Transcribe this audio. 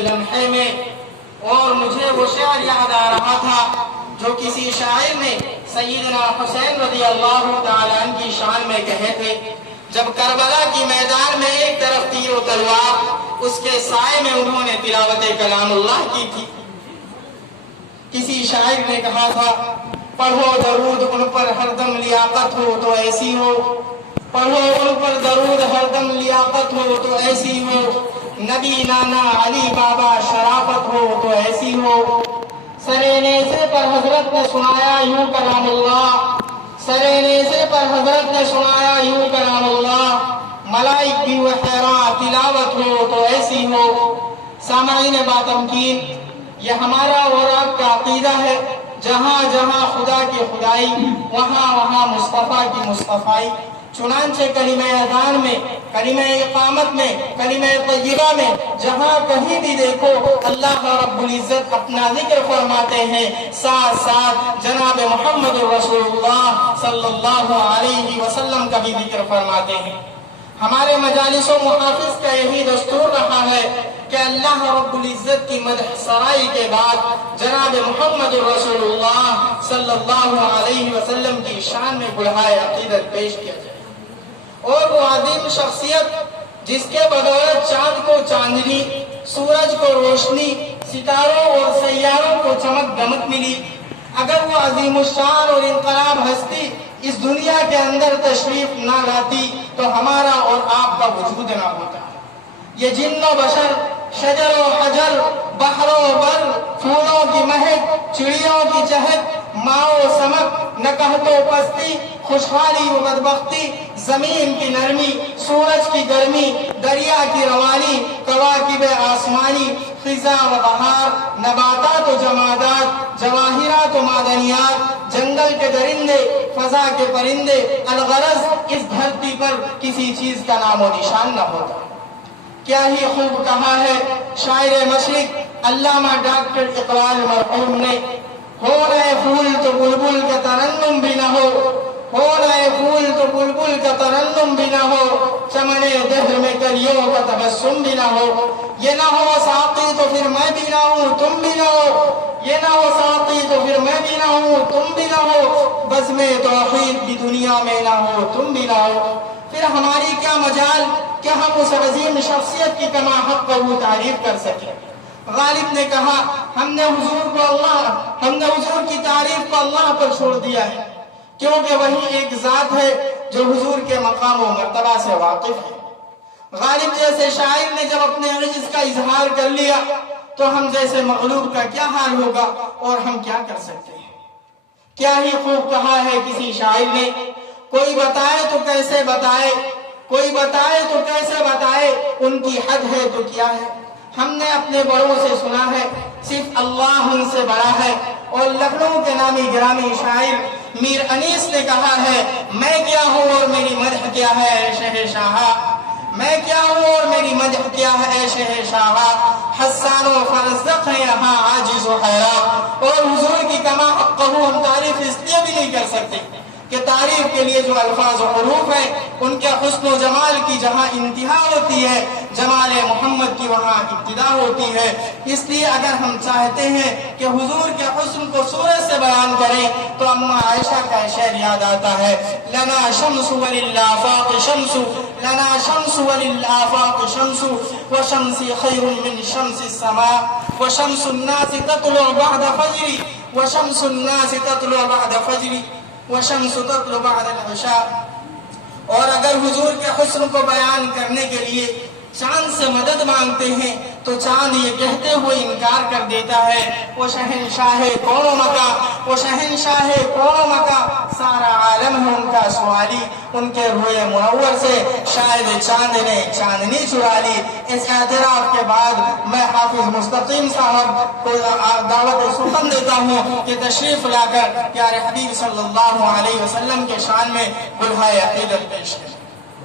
لمحے میں، اور مجھے وہ شعر یاد آ رہا تھا جو کسی شاعر نے سیدنا حسین رضی اللہ تعالیٰ عنہ کی شان میں کہے تھے، جب کربلا کی میدان میں ایک طرف تیر و تلوار، اس کے سائے میں انہوں نے تلاوت کلام اللہ کی تھی۔ کسی شاعر نے کہا تھا، پڑھو درود ان پر ہر دم لیاقت ہو تو ایسی ہو، پڑھو ان پر درود ہر دم لیاقت ہو تو ایسی ہو، نبی نانا علی بابا شرافت ہو تو ایسی ہو۔ سرے نیزے پر حضرت نے سنایا یوں کلام اللہ، سرے نیزے پر حضرت نے سنایا یوں کلام اللہ، ملائک بھی وہ حیران تلاوت ہو تو ایسی ہو۔ سامعین باتمکین، یہ ہمارا اور آپ کا عقیدہ ہے، جہاں جہاں خدا کی خدائی، وہاں وہاں مصطفیٰ کی مصطفائی۔ چنانچہ کلمہ اذان میں، کلمہ اقامت میں، کلمہ طیبہ میں، جہاں کہیں بھی دیکھو اللہ رب العزت اپنا ذکر فرماتے ہیں، ساتھ ساتھ جناب محمد رسول اللہ صلی اللہ علیہ وسلم کا بھی ذکر فرماتے ہیں۔ ہمارے مجالس و محافظ کا یہی دستور رہا ہے کہ اللہ رب العزت کی مدح سرائی کے بعد جناب محمد رسول اللہ صلی اللہ علیہ وسلم کی شان میں بلہائے عقیدت پیش کیا جائے۔ اور وہ عظیم شخصیت جس کے بدولت چاند کو چاندنی، سورج کو روشنی، ستاروں اور سیاروں کو چمک دمک ملی، اگر وہ عظیم الشان اور انقلاب ہستی اس دنیا کے اندر تشریف نہ لاتی تو ہمارا اور آپ کا وجود نہ ہوتا۔ یہ جن و بشر، شجر و حجر، بحر و بر، پھولوں کی مہک، چڑیوں کی چہک، ماں و سمک، نکہت و پستی، خوشحالی و بدبختی، زمین کی نرمی، سورج کی گرمی، دریا کی روانی، کواکب آسمانی، خزاں و بہار، نباتات و جمادات، جواہرات و معدنیات، جنگل کے درندے، فضا کے پرندے، الغرض اس دھرتی پر کسی چیز کا نام و نشان نہ ہوتا۔ کیا ہی خوب کہا ہے شاعر مشرق علامہ ڈاکٹر اقبال مرحوم نے، ہو نئے پھول تو بلبل کا ترنم بھی نہ ہو، ہو نئے پھول تو بلبل کا ترنم بھی نہ ہو، چمنے دہر میں کلیوں کا تبسم بھی نہ ہو، یہ نہ ہو ساقی تو پھر میں بھی نہ ہوں تم بھی نہ ہو، یہ نہ ہو ساقی تو پھر میں بھی نہ ہوں تم بھی نہ ہو، بزم توحید بھی دنیا میں نہ ہو تم بھی نہ ہو۔ پھر ہماری کیا مجال کہ ہم اس عظیم شخصیت کی کما حق قبول تعریف کر سکیں۔ غالب نے کہا، ہم نے حضور کی تعریف کو اللہ پر چھوڑ دیا ہے، کیونکہ وہی ایک ذات ہے جو حضور کے مقام و مرتبہ سے واقف ہے۔ غالب جیسے شاعر نے جب اپنے عجز کا اظہار کر لیا تو ہم جیسے مغلوب کا کیا حال ہوگا اور ہم کیا کر سکتے ہیں۔ کیا ہی خوب کہا ہے کسی شاعر نے، کوئی بتائے تو کیسے بتائے، کوئی بتائے تو کیسے بتائے، ان کی حد ہے تو کیا ہے۔ ہم نے اپنے بڑوں سے سنا ہے صرف اللہ ان سے بڑا ہے، اور لکھنؤ کے نامی گرامی شاعر میر انیس نے کہا ہے، میں کیا ہوں اور میری مدح کیا ہے اے شہنشاہ، میں کیا ہوں اور میری مدح کیا ہے اے شہنشاہ، حسان و فرزدق ہے یہاں عاجز و حیران۔ اور حضور کی کما حق ہم تعریف اس لیے بھی نہیں کر سکتے کہ تعریف کے لیے جو الفاظ و حروف ہیں ان کے حسن و جمال کی جہاں انتہا ہوتی ہے، جمال محمد کی وہاں ابتدا ہوتی ہے۔ اس لیے اگر ہم چاہتے ہیں کہ حضور کے حسن کو سورج سے بیان کریں تو اماں عائشہ کا شعر یاد آتا ہے، لنا شمس وللآفاق شمس، لنا شمس وللآفاق شمس، وشمس خیر من شمس السماء، وشمس الناس تطلع بعد فجر، وشمس الناس تطلع بعد فجر، وشمس تطلع بعد العشاء۔ اور اگر حضور کے حسن کو بیان کرنے کے لیے چاند سے مدد مانگتے ہیں تو چاند یہ کہتے ہوئے انکار کر دیتا ہے، وہ شہنشاہ کون و مکاں، وہ شہنشاہ کون و مکاں، سارا عالم ہے ان کا سوالی، ان کے روئے منور سے شاید چاند نے چاندنی چرا لی۔ اس اعتراف کے بعد میں حافظ مستقیم صاحب کو دعوت سخن دیتا ہوں کہ تشریف لا کر پیارے حبیب صلی اللہ علیہ وسلم کے شان میں بلہائے عقیدت پیش کریں۔